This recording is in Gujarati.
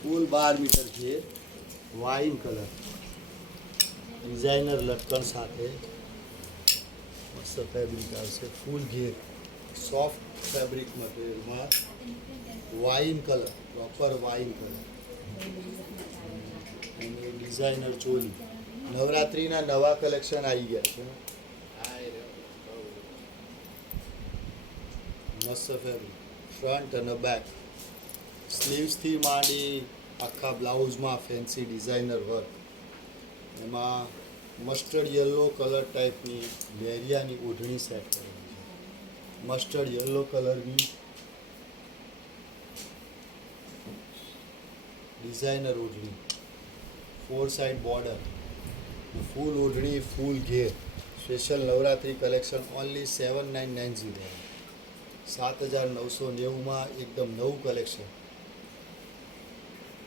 ફૂલ 12 મીટર ઘેર, વાઇન કલર, ડિઝાઇનર લટકણ સાથે મસ્ત ફેબ્રિક આવશે. ફૂલ ઘેર, સોફ્ટ ફેબ્રિક મટીરિયલમાં wine colour, proper wine colour અને ડિઝાઇનર ચોલી. નવરાત્રિના નવા કલેક્શન આવી ગયા છે. મસ્ત ફેબ્રિક, ફ્રન્ટ અને બેક, સ્લીવ્સથી માંડી આખા બ્લાઉઝમાં ફેન્સી ડિઝાઇનર વર્ક. એમાં મસ્ટર્ડ યલો કલર ટાઈપની લેરિયાની ઓઢણી સેટ કરેલી છે. મસ્ટર્ડ યલો કલરની ડિઝાઇનર ઓઢણી, 4 સાઇડ બોર્ડર, ફૂલ ઓઢણી, ફૂલ ઘેર. સ્પેશિયલ નવરાત્રિ કલેક્શન ઓનલી 7990, 7990 એકદમ નવું કલેક્શન.